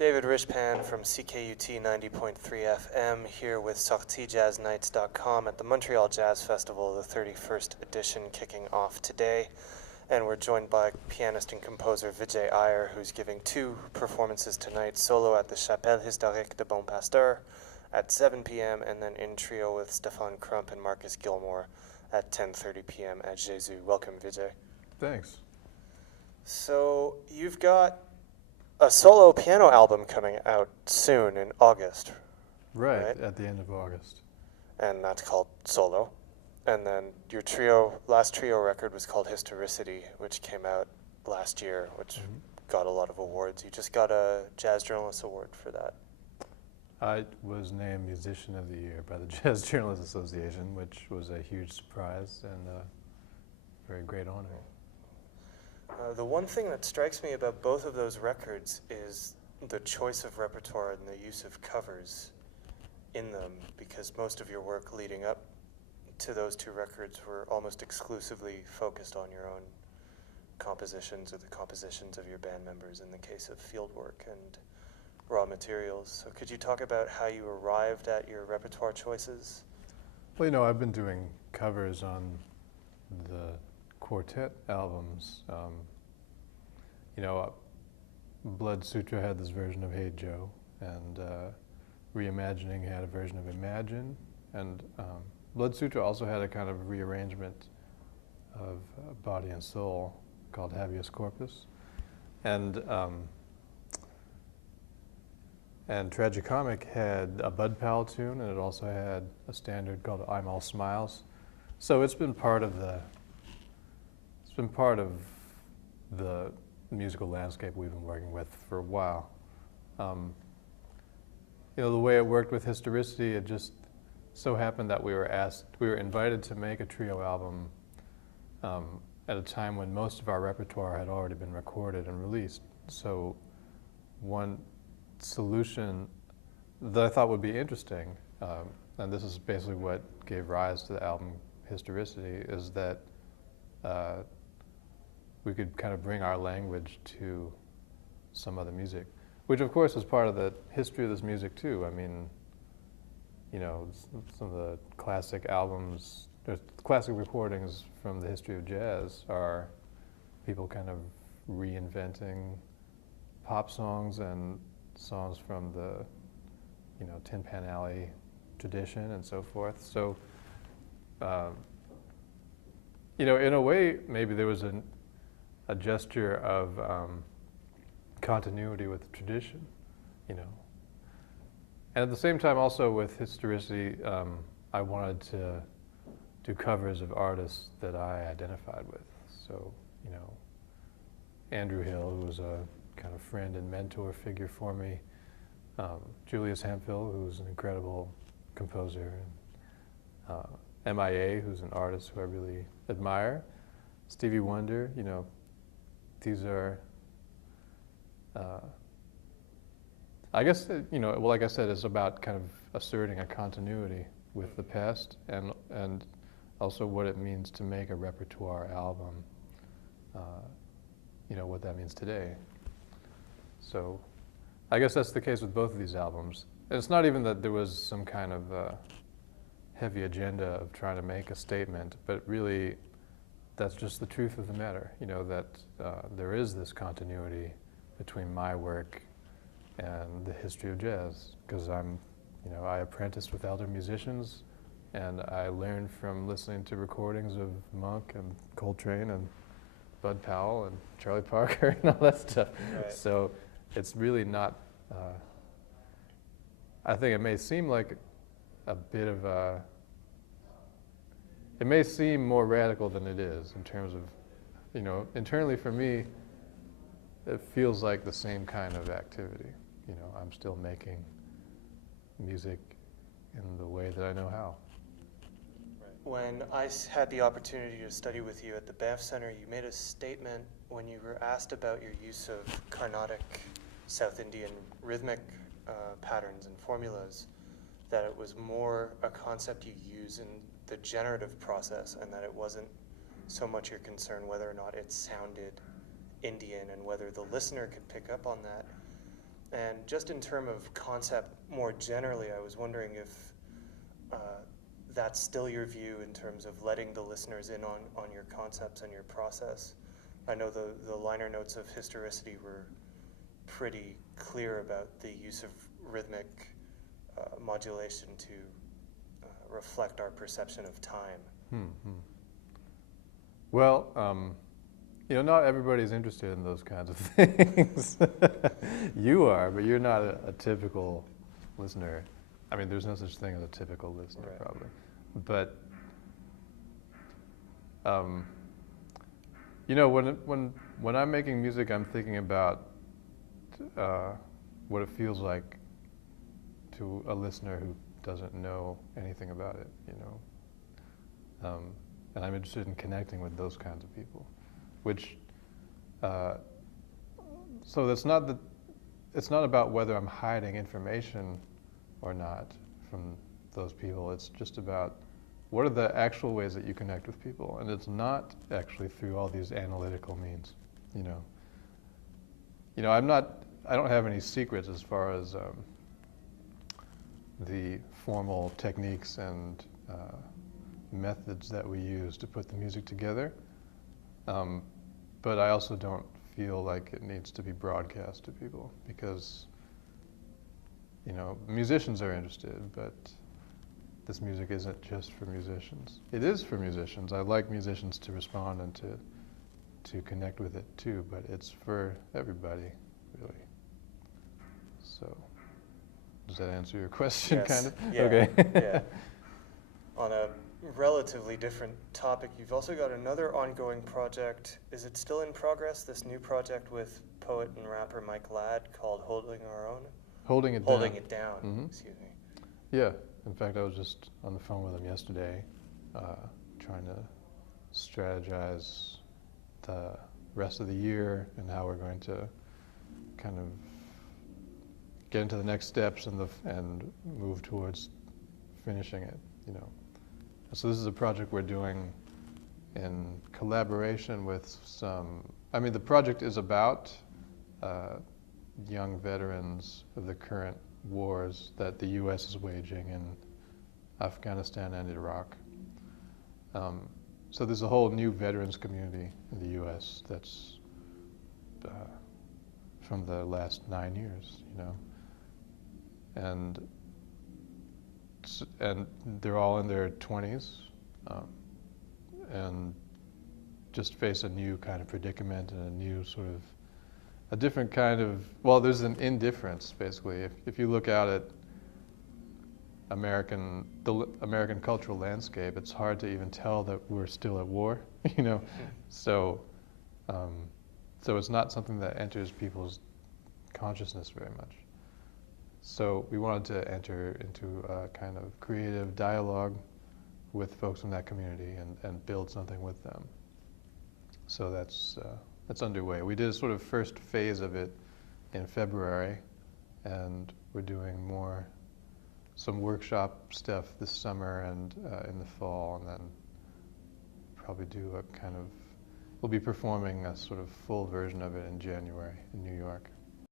David Ryshpan from CKUT 90.3 FM here with Sortiesjazznights.com at the Montreal Jazz Festival, the 31st edition kicking off today. And we're joined by pianist and composer Vijay Iyer, who's giving two performances tonight, solo at the Chapelle Historique de Bon Pasteur at 7 p.m. and then in trio with Stefan Crump and Marcus Gilmore at 10:30 p.m. at Jésus. Welcome, Vijay. Thanks. So you've got a solo piano album coming out soon in August. Right, at the end of August. And that's called Solo. And then your last trio record was called Historicity, which came out last year, which got a lot of awards. You just got a Jazz Journalist Award for that. I was named Musician of the Year by the Jazz Journalists Association, which was a huge surprise and a very great honor. The one thing that strikes me about both of those records is the choice of repertoire and the use of covers in them, because most of your work leading up to those two records were almost exclusively focused on your own compositions or the compositions of your band members in the case of Fieldwork and Raw Materials. So could you talk about how you arrived at your repertoire choices? Well, you know, I've been doing covers on the quartet albums. You know, Blood Sutra had this version of Hey Joe, and Reimagining had a version of Imagine, and Blood Sutra also had a kind of rearrangement of Body and Soul called Habeas Corpus. And Tragicomic had a Bud Powell tune, and it also had a standard called I'm All Smiles. So it's been part of the musical landscape we've been working with for a while. You know, the way it worked with Historicity, it just so happened that we were invited to make a trio album at a time when most of our repertoire had already been recorded and released. So one solution that I thought would be interesting, and this is basically what gave rise to the album Historicity, is that we could kind of bring our language to some other music, which of course is part of the history of this music too. I mean, you know, some of the classic albums, classic recordings from the history of jazz are people kind of reinventing pop songs and songs from the, you know, Tin Pan Alley tradition and so forth. So, you know, in a way, maybe there was a gesture of continuity with the tradition, you know. And at the same time, also with Historicity, I wanted to do covers of artists that I identified with. So, you know, Andrew Hill, who was a kind of friend and mentor figure for me, Julius Hemphill, who's an incredible composer, and MIA, who's an artist who I really admire, Stevie Wonder. You know, these are, I guess, you know, well, like I said, it's about kind of asserting a continuity with the past and also what it means to make a repertoire album, you know, what that means today. So I guess that's the case with both of these albums. And it's not even that there was some kind of heavy agenda of trying to make a statement, but really that's just the truth of the matter, you know, that there is this continuity between my work and the history of jazz, because you know, I apprenticed with elder musicians, and I learned from listening to recordings of Monk and Coltrane and Bud Powell and Charlie Parker and all that stuff. Right. So it's really not, I think it may seem like a bit of a, it may seem more radical than it is in terms of, you know, internally for me, it feels like the same kind of activity. You know, I'm still making music in the way that I know how. When I had the opportunity to study with you at the Banff Center, you made a statement when you were asked about your use of Carnatic South Indian rhythmic patterns and formulas, that it was more a concept you use in the generative process, and that it wasn't so much your concern whether or not it sounded Indian and whether the listener could pick up on that. And just in terms of concept more generally, I was wondering if that's still your view in terms of letting the listeners in on your concepts and your process. I know the liner notes of Historicity were pretty clear about the use of rhythmic modulation to reflect our perception of time. Well, you know, not everybody's interested in those kinds of things. You are, but you're not a typical listener. I mean, there's no such thing as a typical listener, Right. probably. But, you know, when I'm making music, I'm thinking about what it feels like to a listener who doesn't know anything about it, you know. And I'm interested in connecting with those kinds of people, which, so it's not about whether I'm hiding information or not from those people. It's just about what are the actual ways that you connect with people, and it's not actually through all these analytical means, you know. You know, I don't have any secrets as far as the formal techniques and methods that we use to put the music together, but I also don't feel like it needs to be broadcast to people because, you know, musicians are interested, but this music isn't just for musicians. It is for musicians. I like musicians to respond and to connect with it too, but it's for everybody, really. So, does that answer your question, Yes. kind of? Yeah. Okay. Yeah. On a relatively different topic, you've also got another ongoing project. Is it still in progress, this new project with poet and rapper Mike Ladd called Holding Our Own? Holding it Holding down. it down, Mhm. excuse me. Yeah. In fact, I was just on the phone with him yesterday, trying to strategize the rest of the year and how we're going to kind of get into the next steps and move towards finishing it, you know. So this is a project we're doing in collaboration with the project is about young veterans of the current wars that the U.S. is waging in Afghanistan and Iraq. So there's a whole new veterans community in the U.S. that's from the last 9 years, you know. And they're all in their 20s and just face a new kind of predicament and a new sort of, a different kind of, well, there's an indifference, basically. If you look out at the American cultural landscape, it's hard to even tell that we're still at war, you know? So it's not something that enters people's consciousness very much. So we wanted to enter into a kind of creative dialogue with folks in that community and build something with them. So that's underway. We did a sort of first phase of it in February, and we're doing some workshop stuff this summer and in the fall, and then probably we'll be performing a sort of full version of it in January in New York.